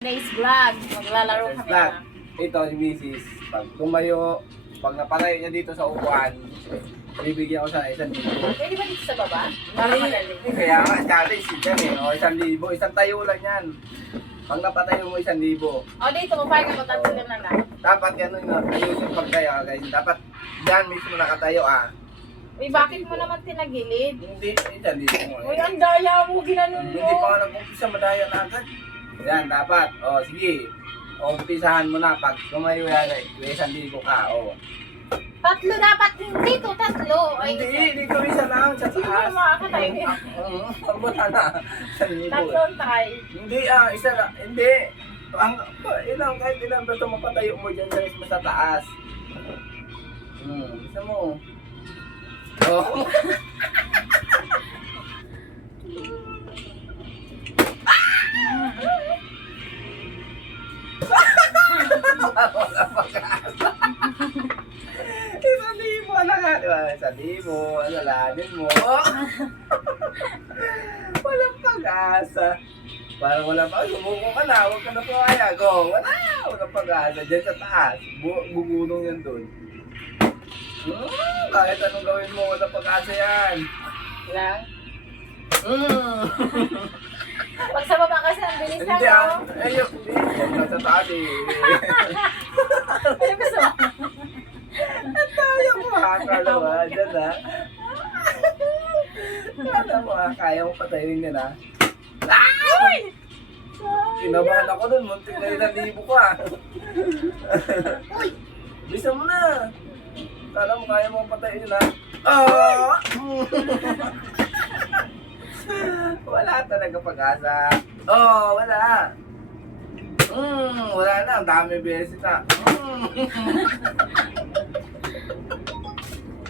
Today's vlog. Maglalaro kami Vlog. na. Ito si Mrs. Pag tumayo, pag napatay niya dito sa upuan, bibigyan ko siya ng 1,000. Pwede ba dito sa baba? Para madali. Kaya nga, challenge yan eh. O, 1,000. Isang tayo lang yan. Pag napatayo mo 1,000. O dito, mapayag ako. Tatlo na lang. Dapat gano'n nga, ayusin pagtayo guys. Dapat dyan mismo nakatayo Uy, bakit mo naman tinagilid? Hindi, 1,000 mo. Uy, ang daya mo, ginanon Hindi mo. pa ako nag-umpisa, madaya na agad. Yan, dapat. O, sige. O, umpisahan mo na. Pag tumayo yan, may 1,000 ka. O. Tatlo dapat. Dito, tatlo. Ay, Hindi, dito isa lang. Sa Sino taas. na makakatayo niya? Wala na. 1,000. Tatlong try. Hindi, isa lang. Hindi. Ilang, kahit ilang beto mapatayo mo dyan sa mismo sa taas. Isa mo. Oh. Isang libo na nga. Diba? 1,000. Alalanin mo. Walang pag-asa. Parang wala pa. Sumuko ka na. Huwag ka na pumayag. Go. Walang pag-asa. Diyan sa taas. Bugulong yan doon. Kahit anong gawin mo, walang pag-asa yan. Lang. Pag sa baba kasi, ang bilis lang. Hindi Ayun. Hindi. Sa taas eh. Ano gusto mo? Tayo mo Kalawa. Diyan Kala mo kaya mo patayuin yan Uy! Kinabahan ako dun. Muntik na 1,000 ko Uy! Bisa mo na. Kala mo kaya mo patayuin Wala talaga pag-asa. Wala. Wala na. Ang dami beses na.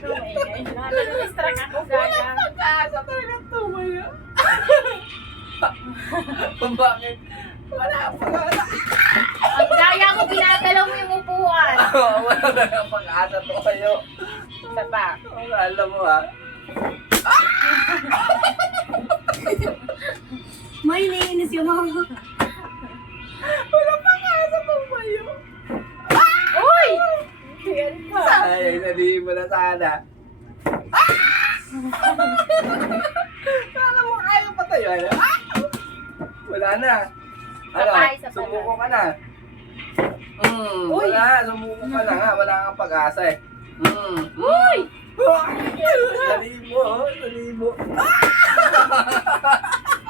Nadidistract ako, gaga. Pag-asa talaga tumayo. Bakit? Wala pag-asa. Ang daya mo, ginagalaw mo yung upuan. Wala talaga pag-asa tumayo. Isa pa. Alam mo May naiinis yung mga... Wala pag-asa tumayo. Uy! Yan pa. Ay, sabihin mo na sana. Sana mo kaya patayo. Wala na. Sabay, sabay. Sumuko ka na. Wala, sumuko ka na nga. Wala kang pag-asa eh. Uy! 1,000, 1,000.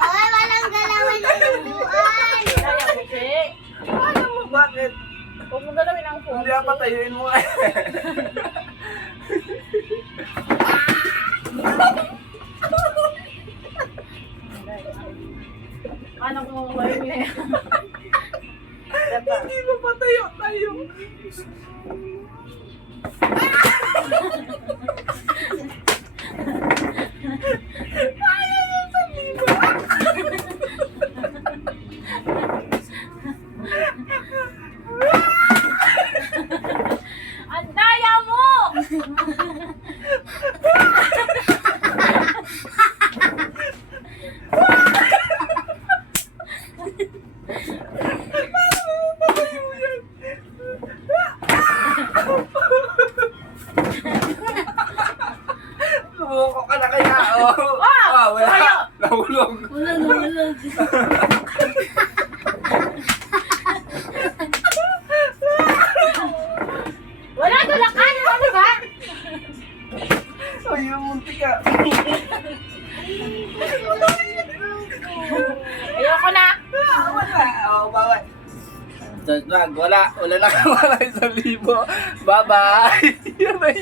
Ay, walang galawan ng upuan! Daya mo, Che. Alam mo bakit? Huwag mo galawin ang phone. Hindi pa patayuin mo nga. Paano kung mamuhay mo yan? Diba? Hindi mo patayo tayo. Ayaw yung 1,000. Ang daya mo! Sumuko ka na kaya. Wala. Tayo. Nahulog. Wala na, wala. Wala, dulakan! Ano ba? Ay, yung muntik ka. Ayoko na. Wala. Bawal. Wala. Wala na. Wala 1,000. Bye-bye. Yan ay.